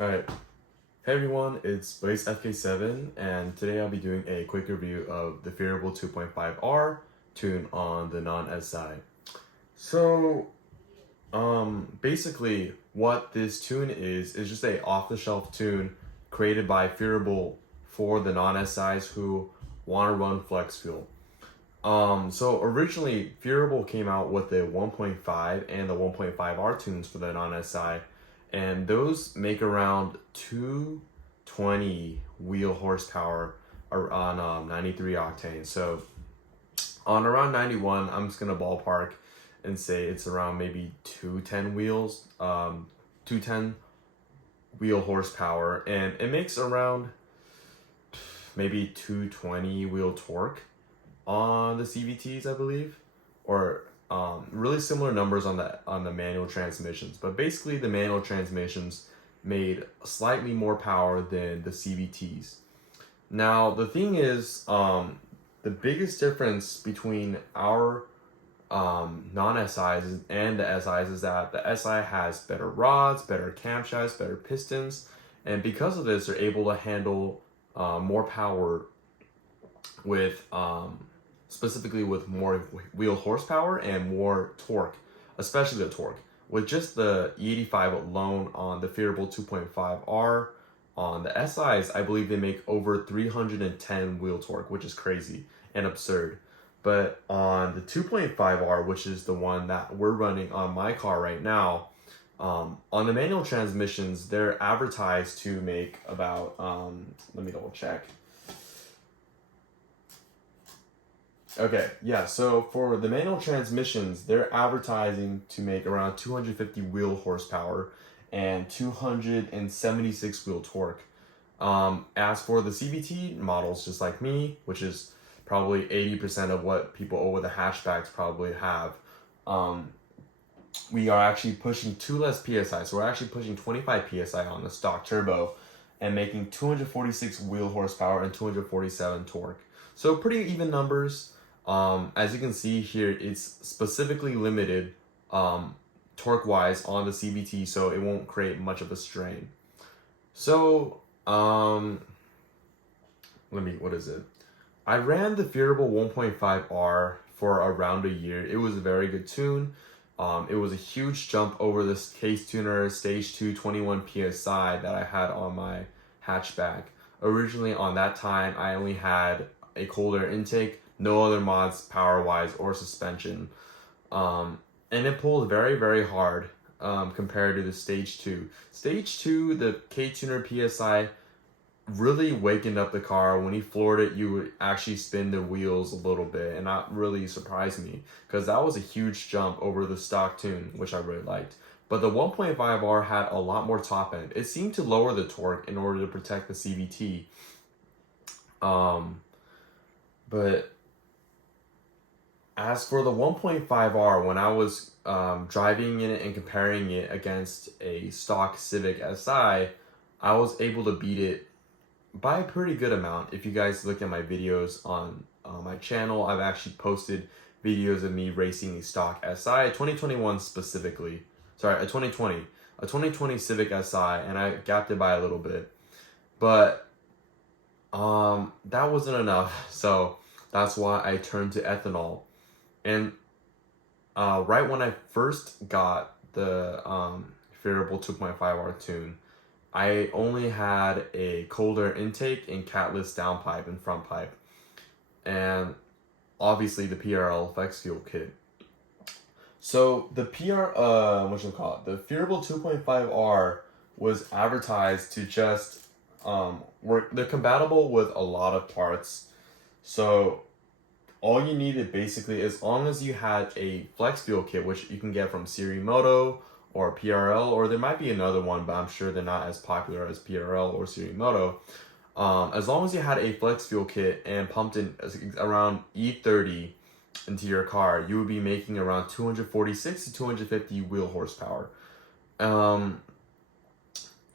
Alright, hey everyone, it's Mugen FK7, and today I'll be doing a quick review of the Phearable 2.5R tune on the non-SI. So, basically what this tune is just a off-the-shelf tune created by Phearable for the non-SIs who want to run flex fuel. So originally Phearable came out with the 1.5 and the 1.5R tunes for the non-SI, and those make around 220 wheel horsepower on 93 octane. So on around 91, I'm just gonna ballpark and say it's around maybe 210 wheels, 210 wheel horsepower, and it makes around maybe 220 wheel torque on the CVTs, I believe, or really similar numbers on the manual transmissions. But basically, the manual transmissions made slightly more power than the CVTs. Now, the thing is, the biggest difference between our non-SIs and the SIs is that the SI has better rods, better camshafts, better pistons, and because of this, they're able to handle more power with specifically with more wheel horsepower and more torque, especially the torque. With just the E85 alone on the Phearable 2.5R, on the SIs, I believe they make over 310 wheel torque, which is crazy and absurd. But on the 2.5R, which is the one that we're running on my car right now, on the manual transmissions, they're advertised to make about, let me double check. Okay, yeah, so for the manual transmissions, they're advertising to make around 250 wheel horsepower and 276 wheel torque. As for the CVT models, just like me, which is probably 80% of what people over the hatchbacks probably have, we are actually pushing 2 less PSI. So we're actually pushing 25 PSI on the stock turbo and making 246 wheel horsepower and 247 torque. So pretty even numbers. As you can see here, it's specifically limited torque-wise on the CVT, so it won't create much of a strain. So, what is it? I ran the Phearable 1.5R for around a year. It was a very good tune. It was a huge jump over this Ktuner Stage 2 21 PSI that I had on my hatchback. Originally on that time, I only had a cold air intake, no other mods power-wise or suspension. And it pulled very, very hard compared to the Stage 2. Stage 2, the Ktuner PSI really wakened up the car. When he floored it, you would actually spin the wheels a little bit, and that really surprised me because that was a huge jump over the stock tune, which I really liked. But the 1.5R had a lot more top end. It seemed to lower the torque in order to protect the CVT. But as for the 1.5R, when I was driving in it and comparing it against a stock Civic SI, I was able to beat it by a pretty good amount. If you guys look at my videos on my channel, I've actually posted videos of me racing a stock SI, a 2021 specifically. Sorry, a 2020 Civic SI, and I gapped it by a little bit. But that wasn't enough, so that's why I turned to ethanol. And right when I first got the Phearable 2.5R tune, I only had a cold air intake and catless downpipe and front pipe, and obviously the PRL flex fuel kit. So the the Phearable 2.5R was advertised to just work. They're compatible with a lot of parts, so all you needed basically, as long as you had a flex fuel kit, which you can get from Moto or PRL, or there might be another one, but I'm sure they're not as popular as PRL or Moto. As long as you had a flex fuel kit and pumped in around E30 into your car, you would be making around 246 to 250 wheel horsepower. And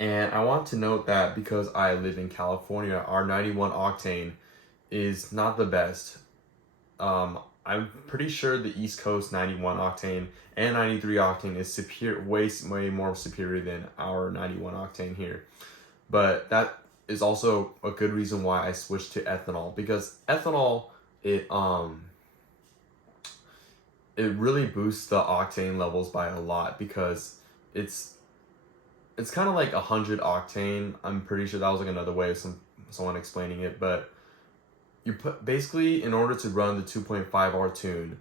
I want to note that because I live in California, our 91 octane is not the best. I'm pretty sure the East Coast 91 octane and 93 octane is superior, way more superior than our 91 octane here. But that is also a good reason why I switched to ethanol, because ethanol, it it really boosts the octane levels by a lot, because it's kind of like 100 octane. I'm pretty sure that was like another way of someone explaining it, but you put basically, in order to run the 2.5R tune,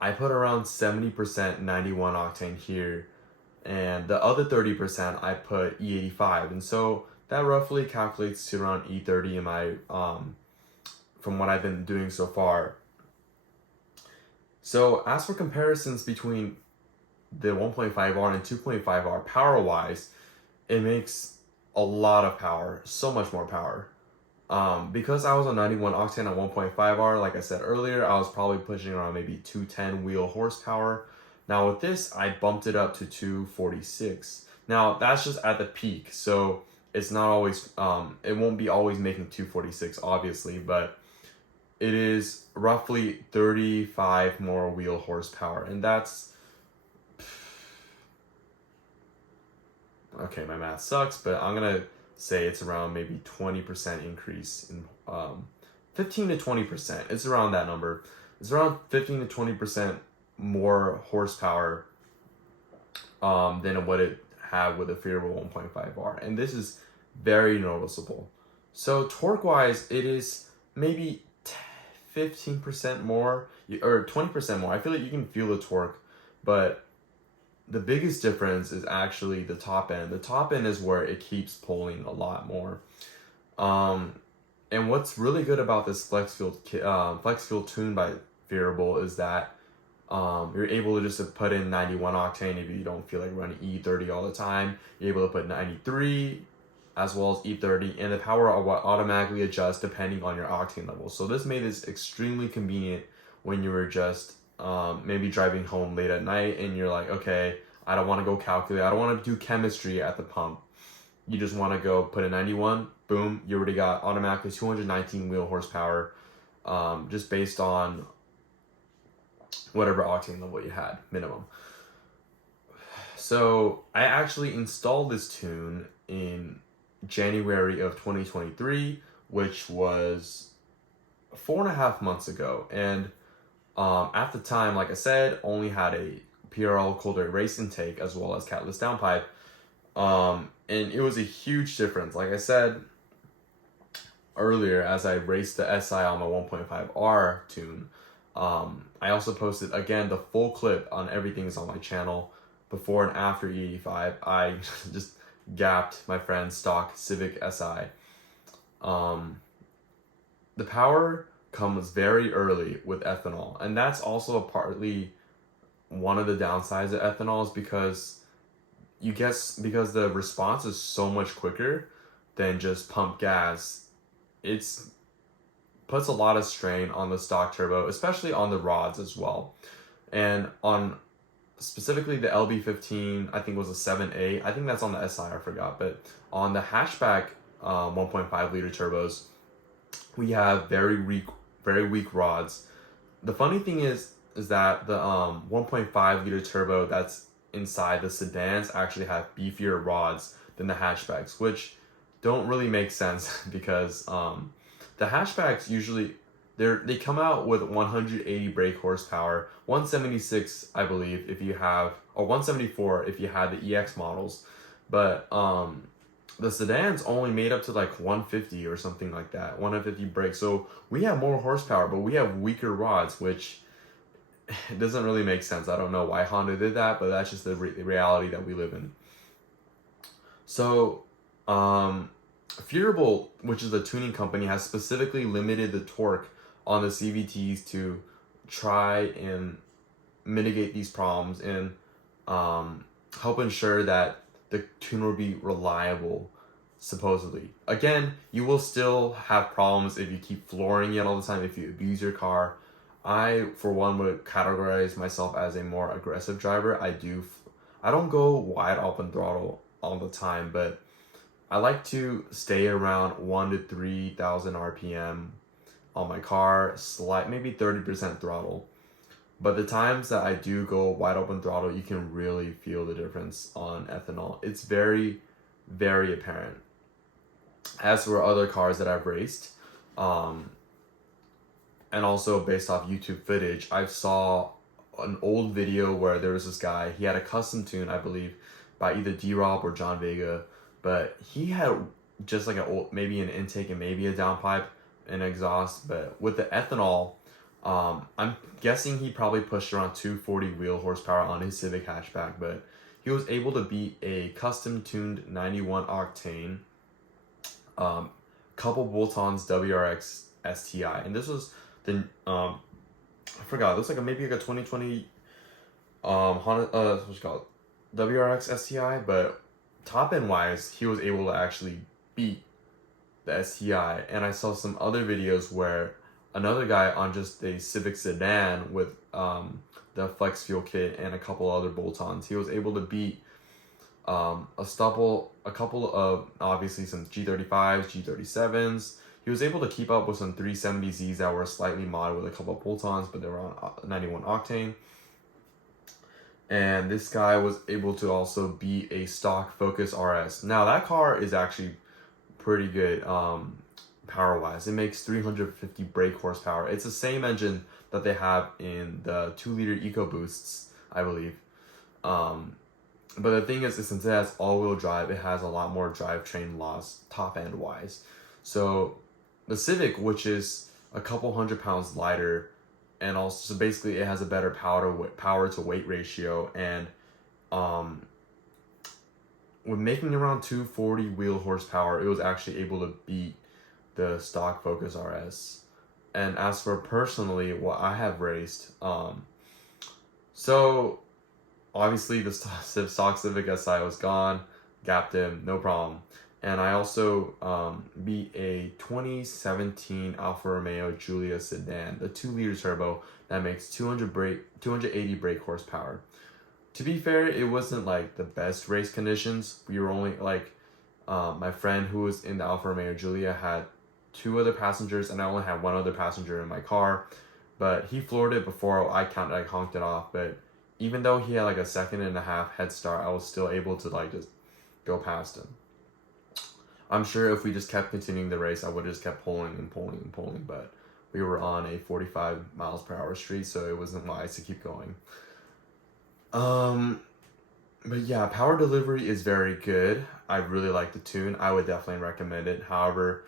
I put around 70% 91 octane here, and the other 30% I put E85, and so that roughly calculates to around E30 in my from what I've been doing so far. So as for comparisons between the 1.5R and 2.5R power wise, it makes a lot of power, so much more power. Because I was on 91 octane at 1.5R, like I said earlier, I was probably pushing around maybe 210 wheel horsepower. Now with this, I bumped it up to 246. Now that's just at the peak, so it's not always, it won't be always making 246, obviously, but it is roughly 35 more wheel horsepower, and that's, okay, my math sucks, but I'm gonna say it's around maybe 20% increase in 15 to 20%. It's around that number. It's around 15 to 20% more horsepower than what it had with a Phearable 1.5R, and this is very noticeable. So torque wise, it is maybe 15% more or 20% more. I feel like you can feel the torque, but the biggest difference is actually the top end. The top end is where it keeps pulling a lot more. And what's really good about this flex fuel tune by Phearable is that you're able to just put in 91 octane if you don't feel like running E30 all the time. You're able to put 93 as well as E30, and the power will automatically adjust depending on your octane level. So this made this extremely convenient when you were just maybe driving home late at night and you're like, okay, I don't want to go calculate, I don't want to do chemistry at the pump. You just want to go put in 91, boom, you already got automatically 219 wheel horsepower, just based on whatever octane level you had, minimum. So I actually installed this tune in January of 2023, which was 4.5 months ago, and at the time, like I said, only had a PRL cold rate race intake as well as catalyst downpipe, and it was a huge difference. Like I said earlier, as I raced the SI on my 1.5R tune, I also posted again the full clip on everything's on my channel before and after E85. I just gapped my friend's stock Civic SI. The power comes very early with ethanol, and that's also partly one of the downsides of ethanol, is because because the response is so much quicker than just pump gas. It's puts a lot of strain on the stock turbo, especially on the rods as well, and on specifically the LB15, I think it was a 7A. I think that's on the SI, I forgot. But on the hatchback 1.5 liter turbos, we have very weak rods. The funny thing is that the 1.5 liter turbo that's inside the sedans actually have beefier rods than the hatchbacks, which don't really make sense because the hatchbacks usually they come out with 180 brake horsepower, 176 I believe if you have, or 174 if you had the EX models, but the sedans only made up to like 150 or something like that, 150 brakes. So we have more horsepower, but we have weaker rods, which it doesn't really make sense. I don't know why Honda did that, but that's just the reality that we live in. So Phearable, which is a tuning company, has specifically limited the torque on the CVTs to try and mitigate these problems and help ensure that the tuner will be reliable, supposedly. Again, you will still have problems if you keep flooring it all the time, if you abuse your car. I, for one, would categorize myself as a more aggressive driver. I don't go wide open throttle all the time, but I like to stay around 1 to 3,000 RPM on my car, maybe 30% throttle. But the times that I do go wide open throttle, you can really feel the difference on ethanol. It's very, very apparent. As for other cars that I've raced, and also based off YouTube footage, I saw an old video where there was this guy, he had a custom tune, I believe, by either D-Rob or John Vega, but he had just like maybe an intake and maybe a downpipe and exhaust, but with the ethanol, I'm guessing he probably pushed around 240 wheel horsepower on his Civic hatchback, but he was able to beat a custom tuned 91 octane, couple bolt-ons WRX STI, and this was the I forgot, it was like maybe like a 2020 Honda what's it called, WRX STI, but top end wise he was able to actually beat the STI. And I saw some other videos where another guy on just a Civic sedan with the flex fuel kit and a couple other bolt-ons, he was able to beat a couple of obviously some G35s, G37s. He was able to keep up with some 370Zs that were slightly modded with a couple of bolt-ons, but they were on 91 octane. And this guy was able to also beat a stock Focus RS. Now that car is actually pretty good power-wise. It makes 350 brake horsepower. It's the same engine that they have in the 2-liter EcoBoosts, I believe. But the thing is, since it has all-wheel drive, it has a lot more drivetrain loss top-end wise. So the Civic, which is a couple 100 pounds lighter, and also so basically it has a better power to weight ratio, and when making around 240 wheel horsepower, it was actually able to beat the stock Focus RS. And as for personally what I have raced, so obviously the stock Civic SI was gone, gapped him, no problem. And I also beat a 2017 Alfa Romeo Giulia sedan, the 2-liter turbo that makes 280 brake horsepower. To be fair, it wasn't like the best race conditions. We were only like, my friend who was in the Alfa Romeo Giulia had 2 other passengers, and I only had 1 other passenger in my car. But he floored it before I honked it off. But even though he had like a 1.5-second head start, I was still able to like just go past him. I'm sure if we just kept continuing the race, I would have just kept pulling, but we were on a 45 miles per hour street, so it wasn't wise to keep going. But yeah, power delivery is very good. I really like the tune. I would definitely recommend it. However,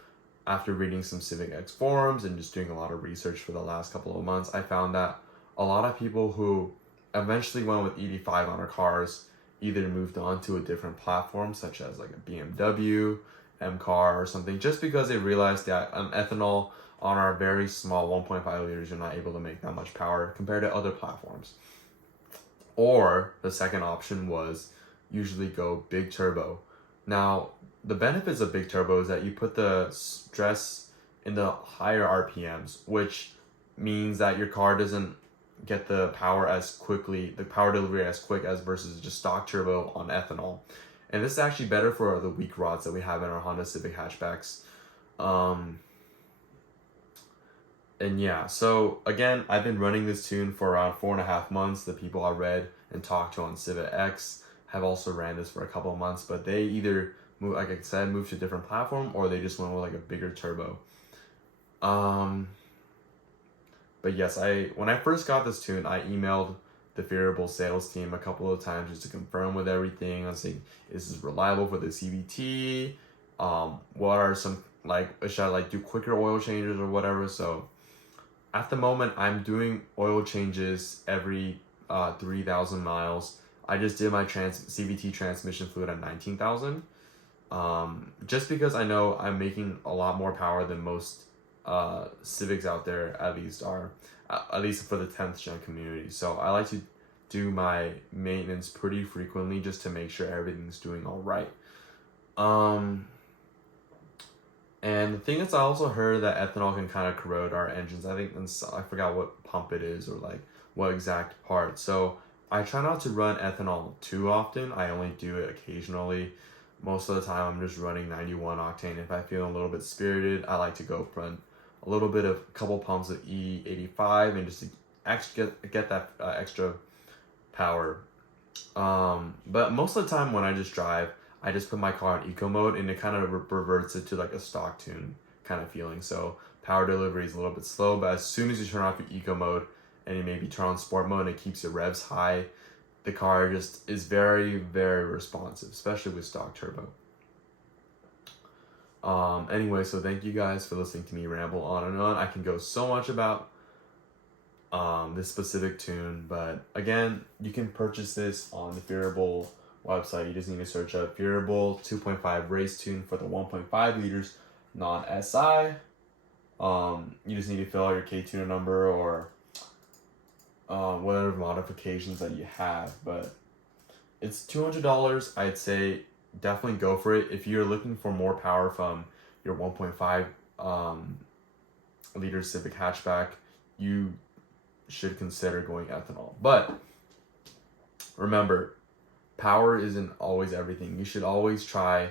after reading some Civic X forums and just doing a lot of research for the last couple of months, I found that a lot of people who eventually went with 85 on their cars either moved on to a different platform, such as like a BMW, M-Car or something, just because they realized that ethanol on our very small 1.5 liters, you're not able to make that much power compared to other platforms. Or the second option was usually go big turbo. Now, the benefits of big turbo is that you put the stress in the higher RPMs, which means that your car doesn't get the power delivery as quick as versus just stock turbo on ethanol. And this is actually better for the weak rods that we have in our Honda Civic hatchbacks. And yeah, so again, I've been running this tune for around 4.5 months. The people I read and talked to on Civic X have also ran this for a couple of months, but they either moved to a different platform, or they just went with like a bigger turbo. But yes, when I first got this tune, I emailed the Phearable sales team a couple of times just to confirm with everything. I was saying, is this reliable for the CVT? What are some, should I do quicker oil changes or whatever? So at the moment, I'm doing oil changes every 3,000 miles. I just did my CVT transmission fluid at 19,000. Just because I know I'm making a lot more power than most Civics out there at least for the 10th gen community. So I like to do my maintenance pretty frequently just to make sure everything's doing all right. And the thing is, I also heard that ethanol can kind of corrode our engines. I forgot what pump it is or what exact part. So I try not to run ethanol too often. I only do it occasionally. Most of the time I'm just running 91 octane. If I feel a little bit spirited, I like to go run a little bit of a couple pumps of E85 and just to actually get that extra power. But most of the time when I just drive, I just put my car in eco mode and it kind of reverts it to like a stock tune kind of feeling. So power delivery is a little bit slow, but as soon as you turn off your eco mode and you maybe turn on sport mode and it keeps your revs high, the car just is very, very responsive, especially with stock turbo. Anyway, so thank you guys for listening to me ramble on and on. I can go so much about this specific tune, but again, you can purchase this on the Phearable website. You just need to search up Phearable 2.5 race tune for the 1.5 liters non-SI. You just need to fill out your Ktuner number or whatever modifications that you have, but it's $200. I'd say definitely go for it. If you're looking for more power from your 1.5 liter Civic hatchback, you should consider going ethanol. But remember, power isn't always everything. You should always try.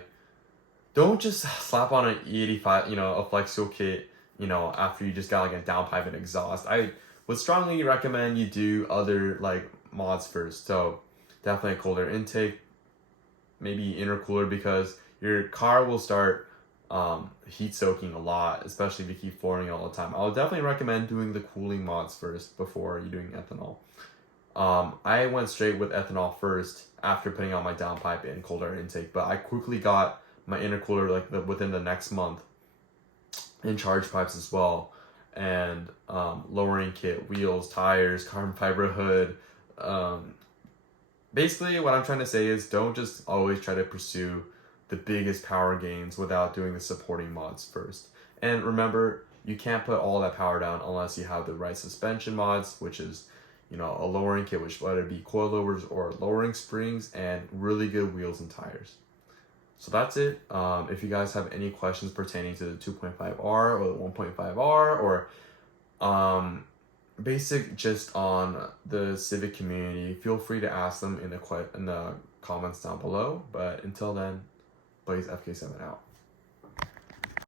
Don't just slap on an E85, a flex fuel kit, after you just got like a downpipe and exhaust. I would strongly recommend you do other like mods first. So definitely a cold air intake, maybe intercooler, because your car will start heat soaking a lot, especially if you keep flooring all the time. I would definitely recommend doing the cooling mods first before you're doing ethanol. I went straight with ethanol first after putting out my downpipe and cold air intake, but I quickly got my intercooler within the next month, and charge pipes as well, and lowering kit, wheels, tires, carbon fiber hood. Basically what I'm trying to say is don't just always try to pursue the biggest power gains without doing the supporting mods first. And remember, you can't put all that power down unless you have the right suspension mods, which is a lowering kit, which whether it be coilovers or lowering springs, and really good wheels and tires. So that's it. If you guys have any questions pertaining to the 2.5R or the 1.5R or basic gist on the Civic community, feel free to ask them in the comments down below. But until then, Blaze FK7 out.